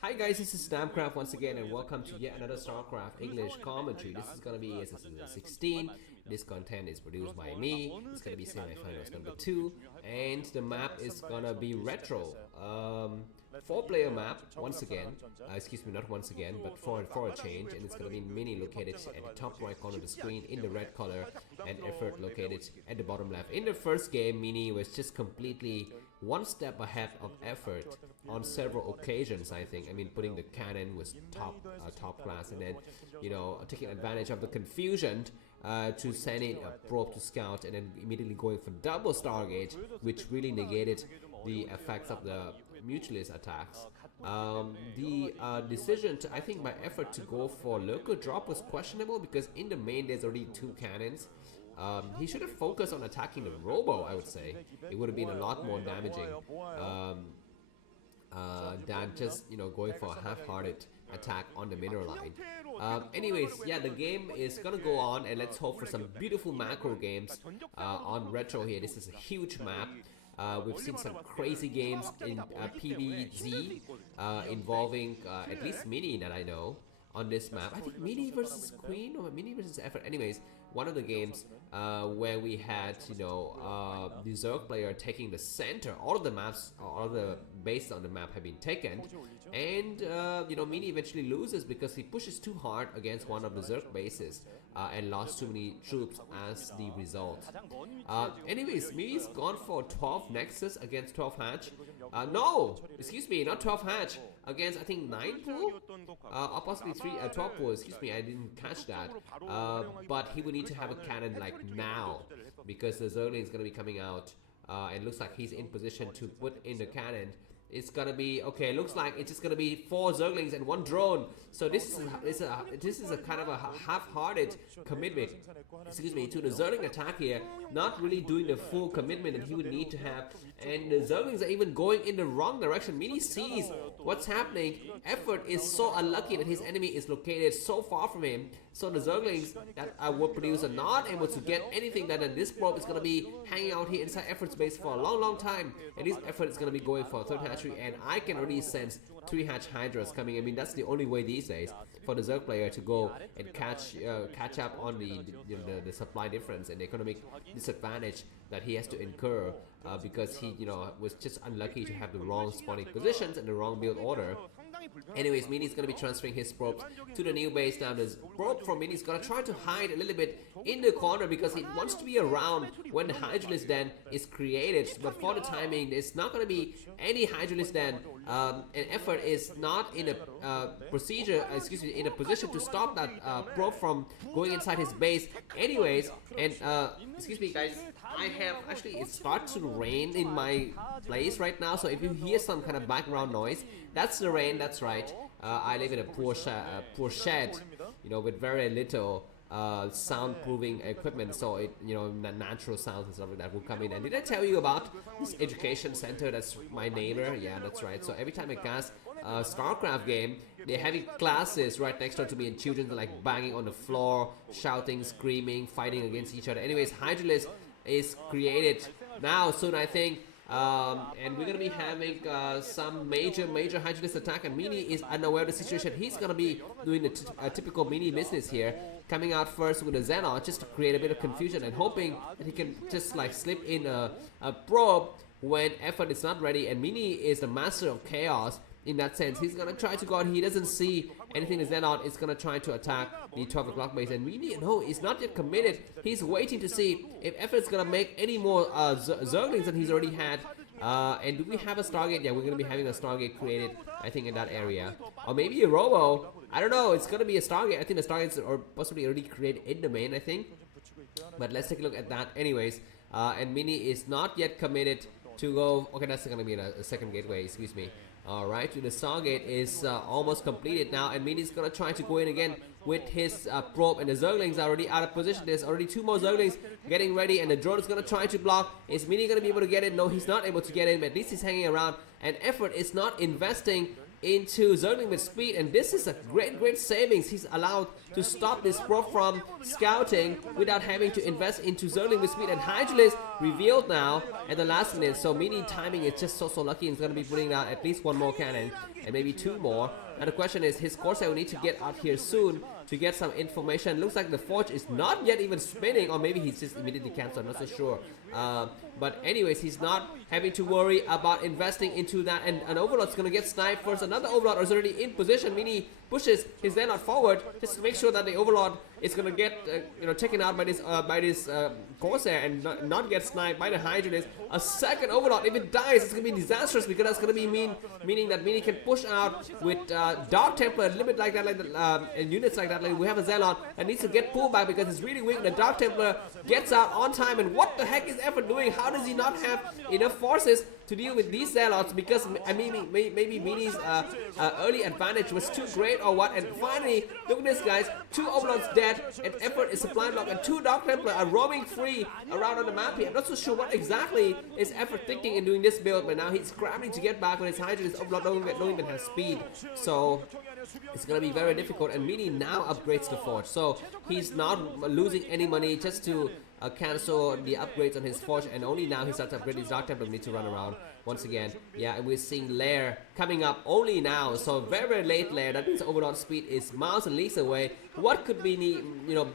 Hi guys, this is Snapcraft once again and welcome to yet another StarCraft English commentary. This is gonna be season 16. This content is produced by me. It's gonna be semi-finals number 2 and the map is gonna be retro. 4-player map once again. Excuse me, not once again, but for a change, and it's gonna be mini located at the top right corner of the screen in the red color, and effort located at the bottom left. In the first game, mini was just completely one step ahead of effort on several occasions. I think. I mean, putting the cannon was top class, and then taking advantage of the confusion to send in a probe to scout, and then immediately going for double Stargate, which really negated the effects of the mutualist attacks. The decision I think by effort to go for local drop was questionable because in the main there's already 2 cannons. He should have focused on attacking the Robo, I would say. It would have been a lot more damaging than just going for a half-hearted attack on the mineral line. Anyways, yeah, the game is gonna go on, and let's hope for some beautiful macro games on retro here. This is a huge map. We've seen some crazy games in PvZ involving at least Mini that I know on this map. I think Mini versus Queen or Mini versus Effort. Anyways, one of the games where we had the Zerg player taking the center. All of the maps, all of the bases on the map have been taken, and Mini eventually loses because he pushes too hard against one of the Zerg bases and lost too many troops as the result. Anyways, Mini's gone for 12 Nexus against 12 Hatch. No, excuse me, not 12 Hatch, against I think 9 pool or possibly 12 pool. Excuse me, I didn't catch that. But he would need to have a cannon like now because the Zergling is going to be coming out, and looks like he's in position to put in the cannon. It's gonna be okay. Looks like it's just gonna be 4 Zerglings and 1 drone. So this is a kind of a half-hearted commitment. Excuse me, to the Zergling attack here. Not really doing the full commitment that he would need to have. And the Zerglings are even going in the wrong direction. Mini sees what's happening. Effort is so unlucky that his enemy is located so far from him. So the Zerglings that were produced are not able to get anything done. And this probe is gonna be hanging out here inside Effort's base for a long time. And this Effort is gonna be going for a 3rd hatchery. And I can already sense 3 hatch Hydras coming. I mean, that's the only way these days for the Zerg player to go and catch up on the supply difference and the economic disadvantage that he has to incur because he was just unlucky to have the wrong spawning positions and the wrong build order. Anyways, Mini's gonna be transferring his probes to the new base. Now this probe from Mini's gonna try to hide a little bit in the corner because he wants to be around when the Hydralisk Den is created. But for the timing, there's not gonna be any Hydralisk Den. And Effort is not in a in a position to stop that probe from going inside his base. Anyways, and excuse me guys, I have actually, it starts to rain in my place right now, so if you hear some kind of background noise, that's the rain. That's right. I live in a poor shed, with very little soundproofing equipment, so it natural sounds and stuff like that will come in. And did I tell you about this education center? That's my neighbor. Yeah, that's right. So every time I cast a StarCraft game, they're having classes right next door to me, and children are like banging on the floor, shouting, screaming, fighting against each other. Anyways, Hydralisk is created now soon, I think. And we're gonna be having some major Hydralisk attack, and Mini is unaware of the situation. He's gonna be doing the typical Mini business here, coming out first with a Xenon just to create a bit of confusion and hoping that he can just like slip in a probe when Effort is not ready. And Mini is the master of chaos in that sense. He's gonna try to go out. He doesn't see anything is Xenon. It's gonna try to attack the 12 o'clock base, and Mini, no, he's not yet committed. He's waiting to see if Effort's gonna make any more Zerglings than he's already had. And do we have a Stargate? Yeah, we're gonna be having a Stargate created, I think, in that area, or maybe a Robo. I don't know. It's gonna be a Stargate. I think the Stargates are possibly already created in the main, I think. But let's take a look at that. Anyways, and Mini is not yet committed to go. Okay, that's gonna be a second gateway. Excuse me. Alright, the Stargate is almost completed now, and Mini's gonna try to go in again with his probe, and the Zerglings are already out of position. There's already 2 more Zerglings getting ready, and the drone is gonna try to block. Is Mini gonna be able to get in? No, he's not able to get in, but at least he's hanging around, and Effort is not investing into Zergling with speed, and this is a great savings. He's allowed to stop this probe from scouting without having to invest into Zergling with speed, and Hydralisk revealed now at the last minute. So Mini timing is just so lucky. He's going to be putting out at least one more cannon and maybe two more. And the question is, his Corsair will need to get out here soon to get some information. Looks like the Forge is not yet even spinning, or maybe he's just immediately cancelled, I'm not so sure. But anyways, he's not having to worry about investing into that, and an Overlord's gonna get sniped first. Another Overlord is already in position. Mini pushes his Zealot forward just to make sure that the Overlord is gonna get taken out by this Corsair and not get sniped by the Hydralisk. A second Overlord, if it dies, it's gonna be disastrous, because that's gonna be meaning that Mini can push out with Dark Templar, a little bit like that, and units like that. Like we have a Zealot that needs to get pulled back because it's really weak. The Dark Templar gets out on time, and what the heck is Effort doing? How does he not have enough forces to deal with these Zealots? Because maybe Mini's early advantage was too great or what. And finally, look at this, guys, 2 Overlords dead, and Effort is supply block, and 2 Dark Templar are roaming free around on the map here. I'm not so sure what exactly is Effort thinking in doing this build, but now he's scrambling to get back when his Hydralisk Overlord don't even have speed. So it's gonna be very difficult, and Mini now upgrades the Forge, so he's not losing any money just to cancel the upgrades on his Forge, and only now he starts to upgrade his Dark Templar. Need to run around once again. Yeah, and we're seeing Lair coming up only now, so very late Lair. That means Overlord speed is miles and leagues away. What could Mini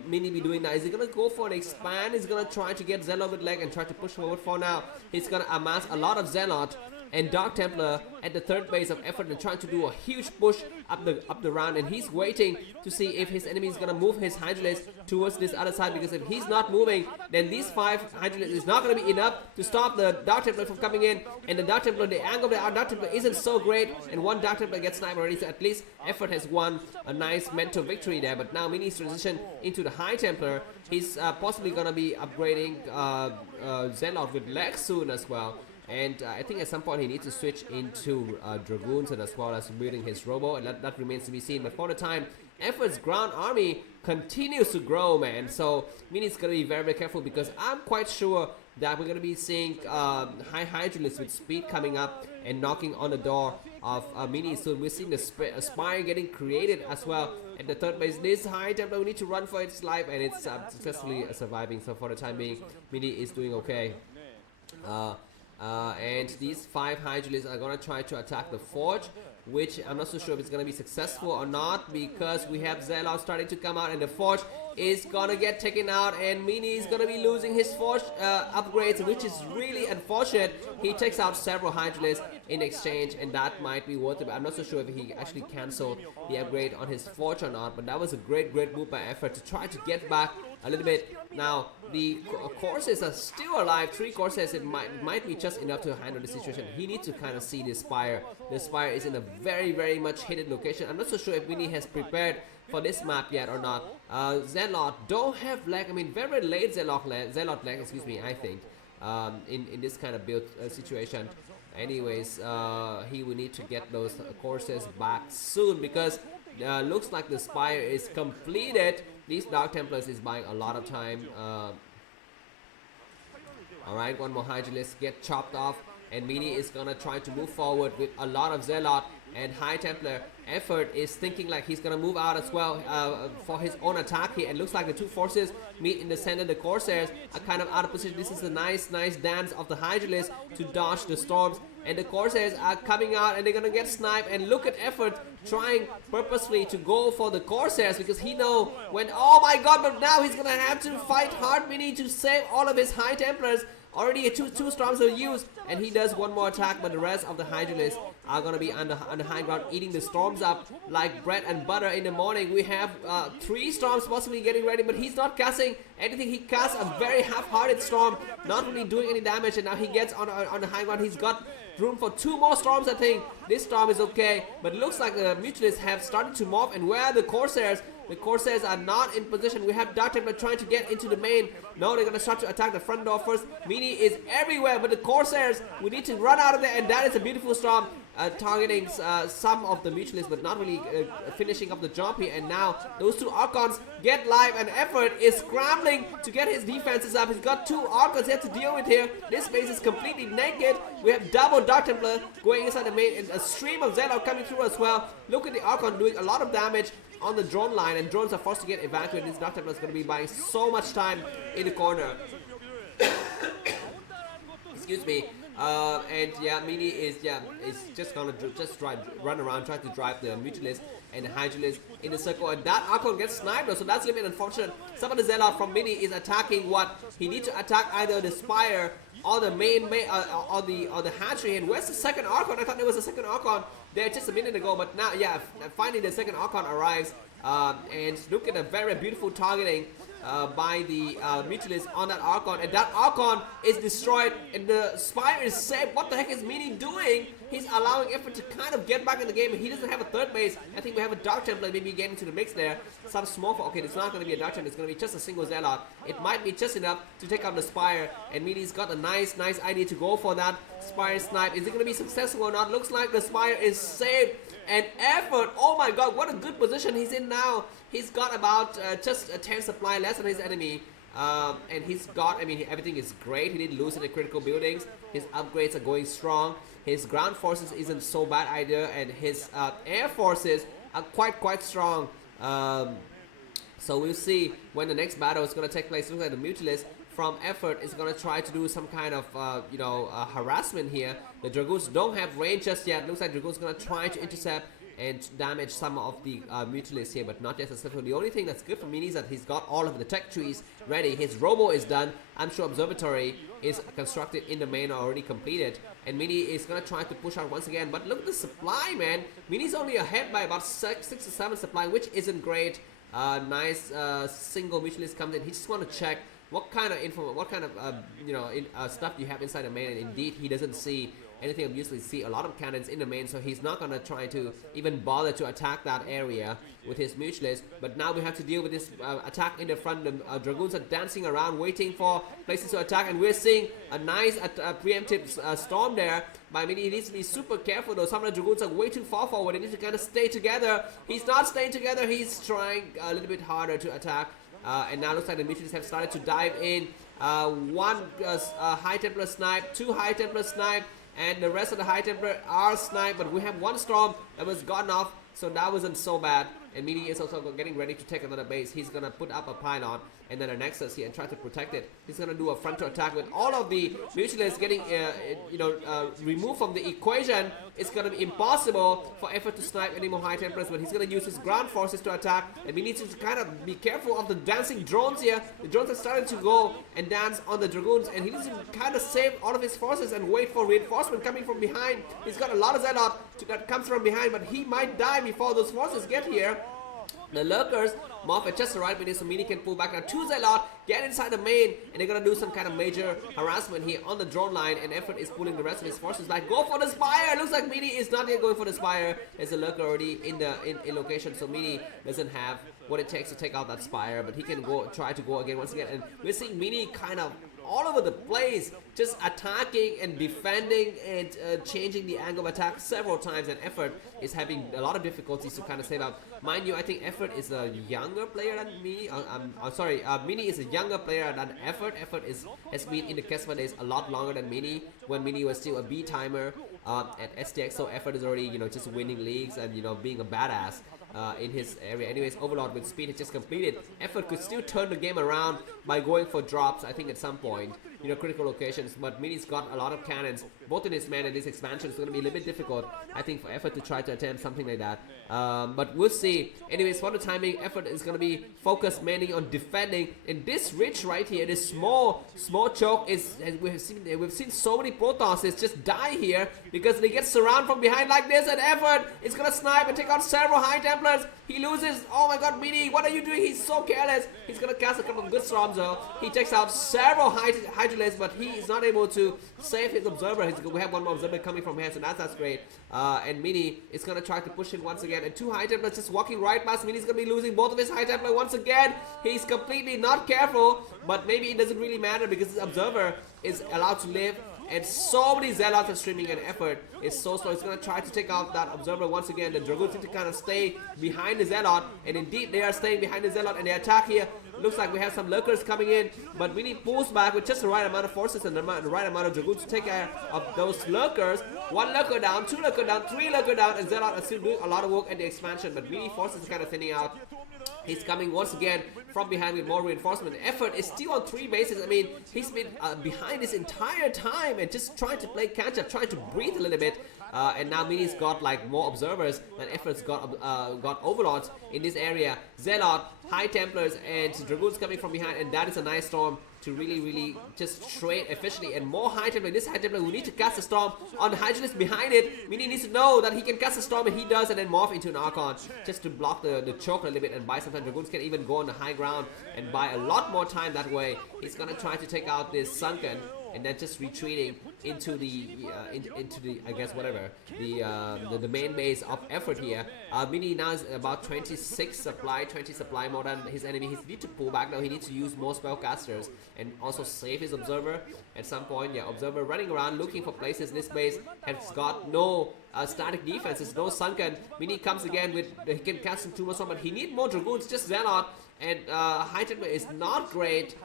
be doing now? Is he gonna go for an expand? He's gonna try to get Zealot with leg and try to push forward. For now, he's gonna amass a lot of Zealot and Dark Templar at the third base of Effort, and trying to do a huge push up the round, and he's waiting to see if his enemy is gonna move his Hydralisk towards this other side, because if he's not moving, then these 5 Hydralisk is not gonna be enough to stop the Dark Templar from coming in. And the Dark Templar, the angle of the Dark Templar isn't so great, and one Dark Templar gets sniped already, so at least Effort has won a nice mental victory there. But now Mini's transition into the High Templar. He's possibly gonna be upgrading Zealot with leg soon as well. And I think at some point he needs to switch into Dragoons, and as well as building his Robo, and that remains to be seen. But for the time, Effort's ground army continues to grow, man. So Mini's gonna be very careful, because I'm quite sure that we're gonna be seeing high Hydralisk with speed coming up and knocking on the door of Mini soon. We're seeing the Spire getting created as well at the third base. This High Templar will need to run for its life, and it's successfully surviving. So for the time being, Mini is doing okay. And these 5 Hydralisks are gonna try to attack the Forge, which I'm not so sure if it's gonna be successful or not, because we have Zealot starting to come out, and the Forge is gonna get taken out, and Mini is gonna be losing his Forge upgrades, which is really unfortunate. He takes out several Hydralisks in exchange, and that might be worth it, but I'm not so sure if he actually cancelled the upgrade on his Forge or not. But that was a great move by Effort to try to get back a little bit. Now the Corsairs are still alive. 3 Corsairs, it might be just enough to handle the situation. He needs to kind of see the Spire. The Spire is in a very much hidden location. I'm not so sure if Mini has prepared for this map yet or not. Zealot don't have lag. I mean, very late Zealot lag, excuse me, I think, in this kind of build situation. Anyways, he will need to get those Corsairs back soon, because looks like the Spire is completed. These Dark Templars is buying a lot of time. Alright, one more Hydralisk get chopped off, and Mini is gonna try to move forward with a lot of Zealot and High Templar. Effort is thinking like he's gonna move out as well for his own attack here. It looks like the 2 forces meet in the center. The Corsairs are kind of out of position. This is a nice dance of the Hydralisk to dodge the storms, and the Corsairs are coming out, and they're gonna get sniped. And look at Effort trying purposely to go for the Corsairs, because he know when, oh my god, but now he's gonna have to fight hard Mini to save all of his High Templars. Already two storms are used, and he does one more attack, but the rest of the Hydralisk are gonna be on the high ground, eating the storms up like bread and butter in the morning. We have 3 storms possibly getting ready, but he's not casting anything. He casts a very half-hearted storm, not really doing any damage, and now he gets on the high ground. He's got room for 2 more storms, I think. This storm is okay, but looks like the Mutualists have started to morph, and where are the Corsairs? The Corsairs are not in position. We have Dark Templar trying to get into the main. No, they're going to start to attack the front door first. Mini is everywhere, but the Corsairs, we need to run out of there, and that is a beautiful storm. Targeting some of the Mutualists, but not really finishing up the job here. And now those 2 Archons get live, and Effort is scrambling to get his defenses up. He's got 2 Archons he has to deal with here. This base is completely naked. We have double Dark Templar going inside the main, and a stream of Zealot coming through as well. Look at the Archon doing a lot of damage on the drone line, and drones are forced to get evacuated. This Dark Templar is going to be buying so much time in the corner. excuse me. And yeah, Mini is just gonna run around, try to drive the Mutualist and the Hydralisk in the circle, and that Archon gets sniped though, so that's a little bit unfortunate. Some of the Zealot from Mini is attacking what he needs to attack, either the Spire or the or the hatchery. And where's the second Archon? I thought there was a second Archon there just a minute ago, but now, yeah, finally the second Archon arrives. And look at a very beautiful targeting by the Mutualist on that Archon, and that Archon is destroyed and the Spire is saved. What the heck is Mini doing? He's allowing Effort to kind of get back in the game. He doesn't have a third base. I think we have a Dark Templar maybe getting into the mix there. Some small, okay, it's not going to be a Dark Templar, it's going to be just a single Zealot. It might be just enough to take out the Spire, and Mini's got a nice idea to go for that Spire snipe. Is it going to be successful or not? Looks like the Spire is saved, and Effort, oh my god, what a good position he's in now. He's got about just a 10 supply less than his enemy. And he's got, I mean, everything is great. He didn't lose any critical buildings. His upgrades are going strong. His ground forces isn't so bad either, and his air forces are quite strong. So we'll see when the next battle is going to take place. Look at the Mutualist from Effort is going to try to do some kind of harassment here. The Dragoons don't have range just yet. Looks like Dragoons going to try to intercept and damage some of the Mutualists here, but not yet successful. The only thing that's good for Mini is that he's got all of the tech trees ready. His Robo is done. I'm sure Observatory is constructed in the main, already completed, and Mini is gonna try to push out once again. But look at the supply, man. Mini's only ahead by about 6 to 7 supply, which isn't great. Nice single Mutualist comes in. He just want to check what kind of info, what kind of stuff you have inside the main, and indeed he doesn't see anything. Obviously see a lot of cannons in the main, so he's not gonna try to even bother to attack that area with his Mutualist. But now we have to deal with this attack in the front. The Dragoons are dancing around waiting for places to attack, and we're seeing a nice preemptive storm there by Mini. He needs to be super careful though. Some of the Dragoons are way too far forward. They need to kind of stay together. He's not staying together. He's trying a little bit harder to attack, and now looks like the Mutualists have started to dive in. One High Templar snipe, 2 High Templar snipe, and the rest of the High Templar are sniped, but we have one Storm that was gotten off, so that wasn't so bad. And Mini is also getting ready to take another base. He's gonna put up a pylon and then a Nexus here and try to protect it. He's gonna do a frontal attack with all of the Mutualists getting removed from the equation. It's gonna be impossible for Effort to snipe any more High Templars, but he's gonna use his ground forces to attack, and we need to kind of be careful of the dancing drones here. The drones are starting to go and dance on the Dragoons, and he needs to kind of save all of his forces and wait for reinforcement coming from behind. He's got a lot of Zealot that comes from behind, but he might die before those forces get here. The Lurkers, Moff at just the right minute, so Mini can pull back. Now 2 Zealot get inside the main, and they're gonna do some kind of major harassment here on the drone line, and Effort is pulling the rest of his forces back. Go for the Spire! Looks like Mini is not yet going for the Spire. There's a Lurker already in location, so Mini doesn't have what it takes to take out that Spire, but he can try to go again once again, and we're seeing Mini kind of all over the place, just attacking and defending and changing the angle of attack several times, and Effort is having a lot of difficulties to kind of save out. Mind you, I think Effort is a younger player than Mini. Mini is a younger player than Effort. Effort has been in the Kesma days a lot longer than Mini, when Mini was still a B timer at STX, so Effort is already just winning leagues and being a badass in his area. Anyways, Overlord with speed is just completed. Effort could still turn the game around by going for drops, I think, at some point, critical locations, but Mini's got a lot of cannons both in his man, and this expansion is going to be a little bit difficult, I think, for Effort to try to attempt something like that, but we'll see. Anyways, for the timing, Effort is going to be focused mainly on defending. In this ridge right here, this small choke is, we've seen so many Protosses just die here because they get surrounded from behind like this, and Effort is going to snipe and take out several High Templars. He loses. Oh my god, Mini, what are you doing? He's so careless. He's going to cast a couple of good storms though. He takes out several Hydralisks, but he is not able to save his Observer. We have one more Observer coming from here, so that's great. And Mini is going to try to push him once again, and 2 High Templars just walking right past. Mini's going to be losing both of his High Templar once again. He's completely not careful, but maybe it doesn't really matter because his Observer is allowed to live. And so many Zealots are streaming, and Effort is so slow. He's going to try to take out that Observer once again. The Dragoons need to kind of stay behind the Zealot, and indeed they are staying behind the Zealot, and they attack here Looks like we have some lurkers coming in, but we need pulls back with just the right amount of forces and the right amount of Dragoons to take care of those lurkers. 1 lurker down, 2 lurker down, 3 lurker down, and Zealot is still doing a lot of work in the expansion, but Mini forces kind of thinning out. He's coming once again from behind with more reinforcement. Effort is still on 3 bases. I mean, he's been behind this entire time and just trying to play catch up, trying to breathe a little bit. And now Mini's got like more observers, and Effort's got overlords in this area. Zealot, High Templars, and Dragoons coming from behind, and that is a nice storm to really just trade efficiently. And more High Templar. This High Templar will need to cast a storm on the Hydralisk behind it. Mini needs to know that he can cast a storm, and he does, and then morph into an Archon just to block the choke a little bit and buy some time. Dragoons can even go on the high ground and buy a lot more time that way. He's gonna try to take out this Sunken, and then just retreating into the I guess whatever the main base of Effort here. Mini now is about 20 supply more than his enemy. He needs to pull back now. He needs to use more spellcasters and also save his observer at some point. Yeah, observer running around looking for places. This base has got no static defenses, no Sunken. Mini comes again with he can cast some 2 more storm, but he needs more Dragoons. Just Zealot, and High Templar is not great.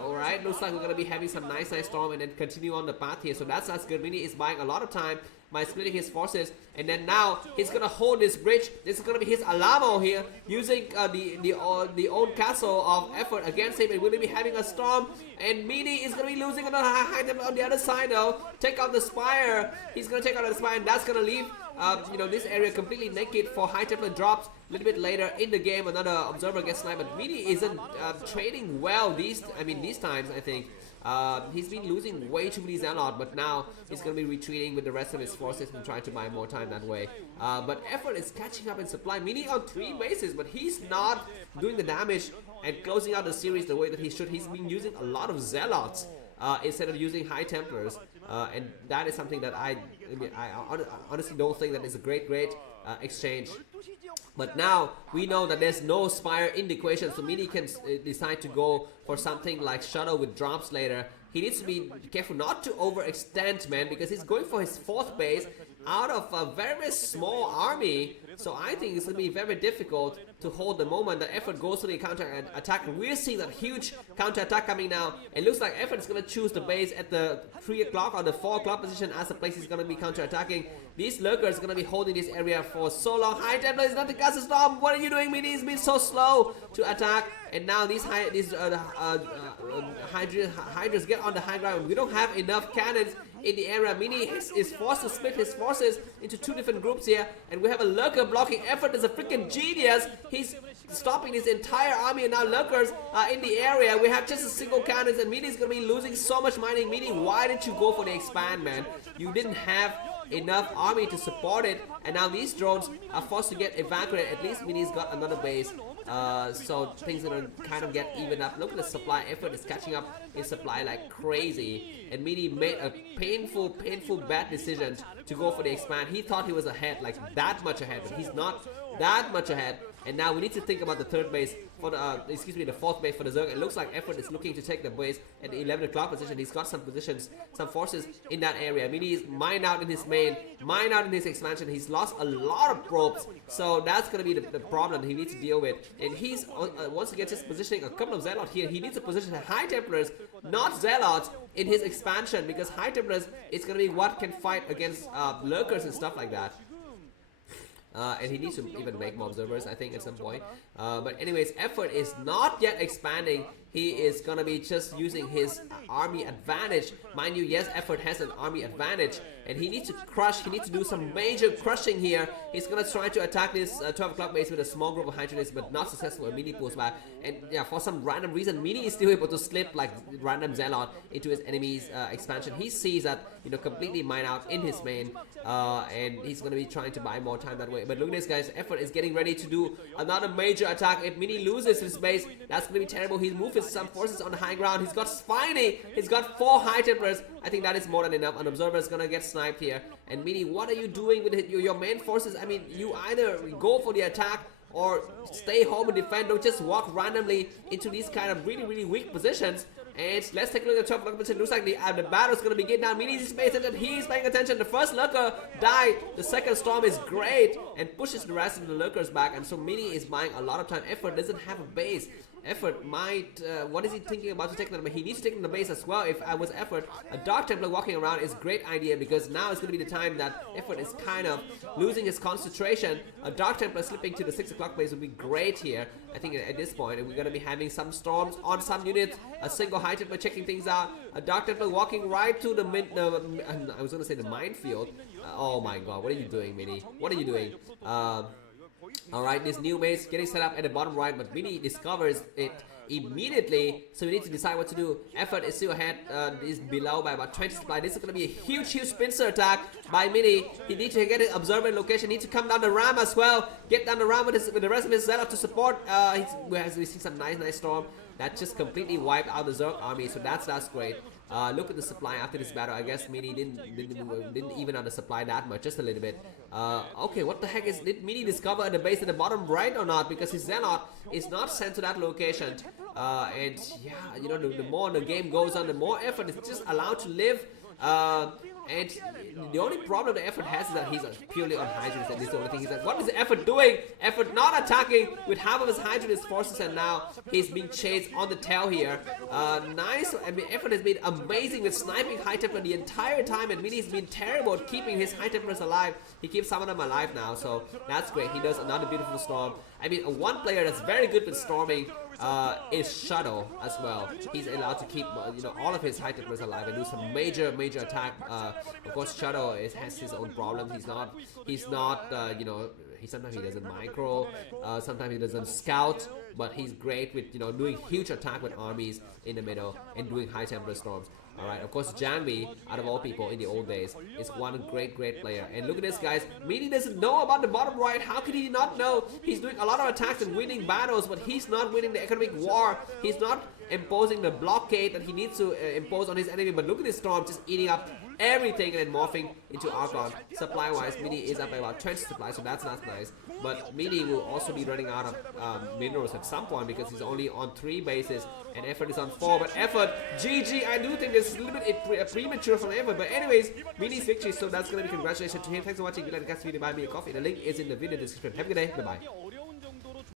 Alright, looks like we're gonna be having some nice storm and then continue on the path here. So that's good. Mini is buying a lot of time by splitting his forces, and then now he's gonna hold this bridge. This is gonna be his Alamo here, using the old castle of Effort against him, and we're gonna be having a storm. And Mini is gonna be losing another High Templar on the other side though. Take out the Spire. He's gonna take out the Spire, and that's gonna leave this area completely naked for High Templar drops. A little bit later in the game, another observer gets sniped, but Mini isn't trading well these times, I think. He's been losing way too many Zealot, but now he's going to be retreating with the rest of his forces and trying to buy more time that way. But Effort is catching up in supply. Mini on 3 bases, but he's not doing the damage and closing out the series the way that he should. He's been using a lot of Zealots instead of using High Templars, and that is something that I honestly don't think that is a great exchange. But now we know that there's no Spire in the equation, so Mini can decide to go for something like Shadow with drops later. He needs to be careful not to overextend, man, because he's going for his 4th base out of a very small army. So I think it's going to be very difficult to hold the moment that Effort goes to the counter attack. We're seeing that huge counter attack coming now. It looks like Effort is going to choose the base at the 3 o'clock or the 4 o'clock position as the place is going to be counter attacking. These lurkers are going to be holding this area for so long. High Templar is not the cast a storm. What are you doing, Mini? He's been so slow to attack. And now these Hydras get on the high ground. We don't have enough cannons in the area. Mini is forced to split his forces into 2 different groups here, and we have a lurker blocking. Effort is a freaking genius. He's stopping his entire army, and now lurkers are in the area. We have just a single cannons, and Mini is gonna be losing so much mining. Mini, why didn't you go for the expand, man? You didn't have enough army to support it, and now these drones are forced to get evacuated. At least Mini's got another base. So things are gonna kind of get even up. Look at the supply. Effort is catching up in supply like crazy, and Mini made a painful bad decision to go for the expand. He thought he was ahead, like that much ahead, but he's not that much ahead. And now we need to think about the 3rd base for the the 4th base for the Zerg. It looks like Effort is looking to take the base at the 11 o'clock position. He's got some positions, some forces in that area. Mini is mined out in his main, mined out in his expansion. He's lost a lot of probes, so that's gonna be the problem he needs to deal with. And he's once again just positioning a couple of Zealots here. He needs to position High Templars, not Zealots, in his expansion, because High Templars is gonna be what can fight against lurkers and stuff like that. And he needs to even make more observers, I think, at some point. But anyways, Effort is not yet expanding. He is gonna be just using his army advantage. Mind you, yes, Effort has an army advantage, and he needs to crush. He needs to do some major crushing here. He's gonna try to attack this 12 o'clock base with a small group of Hydralisk, but not successful. A Mini pulls back, and yeah, for some random reason, Mini is still able to slip like random Zealot into his enemy's expansion. He sees that, completely mine out in his main, and he's gonna be trying to buy more time that way. But look at this, guys. Effort is getting ready to do another major attack. If Mini loses his base, that's gonna be terrible. He's moved some forces on the high ground. He's got Spiny. He's got 4 High Templars. I think that is more than enough. An observer is gonna get sniped here. And Mini, what are you doing with your main forces? I mean, you either go for the attack or stay home and defend. Don't just walk randomly into these kind of really weak positions. And let's take a look at the top lurker. It looks like the battle is going to begin now. Mini is paying attention. He's paying attention. The first lurker died. The second storm is great and pushes the rest of the lurkers back. And so Mini is buying a lot of time. Effort doesn't have a base. Effort might, what is he thinking about to take them? He needs to take the base as well. If I was Effort, a Dark Templar walking around is a great idea because now it's going to be the time that Effort is kind of losing his concentration. A Dark Templar slipping to the 6 o'clock base would be great here. I think at this point, we're going to be having some storms on some units. A single High Templar checking things out. A Dark Templar walking right to the I was going to say the minefield. Oh my god, what are you doing, Mini? What are you doing? Alright, this new base getting set up at the bottom right, but Mini discovers it immediately, so we need to decide what to do. Effort is still ahead, is below by about 20 supply. This is going to be a huge pincer attack by Mini. He needs to get an observer location, needs to come down the ram as well, get down the ram with the rest of his Zealot to support. We see some nice storm that just completely wiped out the Zerg army, so that's great. Look at the supply after this battle. I guess Mini didn't even on the supply that much, just a little bit. Okay, what the heck did Mini discover at the base at the bottom right or not? Because his Zealot is not sent to that location. And yeah, you know, the more the game goes on, the more Effort is just allowed to live. And the only problem the Effort has is that he's purely on Hydranus, and this is the only thing he's like, what is the Effort doing? Effort not attacking with half of his Hydranus forces, and now he's being chased on the tail here. Nice, I mean, Effort has been amazing with sniping High Templar the entire time, and Mini's been terrible at keeping his High Templars alive. He keeps some of them alive now, so that's great. He does another beautiful storm. I mean, one player that's very good with storming is Shadow as well. He's allowed to keep you know, all of his High Templars alive and do some major attack. Of course, Shadow has his own problems. He's not you know, sometimes he doesn't micro, sometimes he doesn't scout, but he's great with, you know, doing huge attack with armies in the middle and doing High Templar storms. Alright, of course, Janvi, out of all people in the old days, is one great player. And look at this, guys. Mini doesn't know about the bottom right. How could he not know? He's doing a lot of attacks and winning battles, but he's not winning the economic war. He's not imposing the blockade that he needs to impose on his enemy. But look at this storm just eating up everything and then morphing into Archon. Supply-wise, Mini is up by about 20 supplies, so that's not nice. But Mini will also be running out of minerals at some point because he's only on 3 bases and Effort is on 4. But Effort, GG, I do think this is a little bit premature from Effort. But anyways, Mini's victory, so that's going to be congratulations to him. Thanks for watching. If you like the video, buy me a coffee. The link is in the video description. Have a good day. Bye-bye.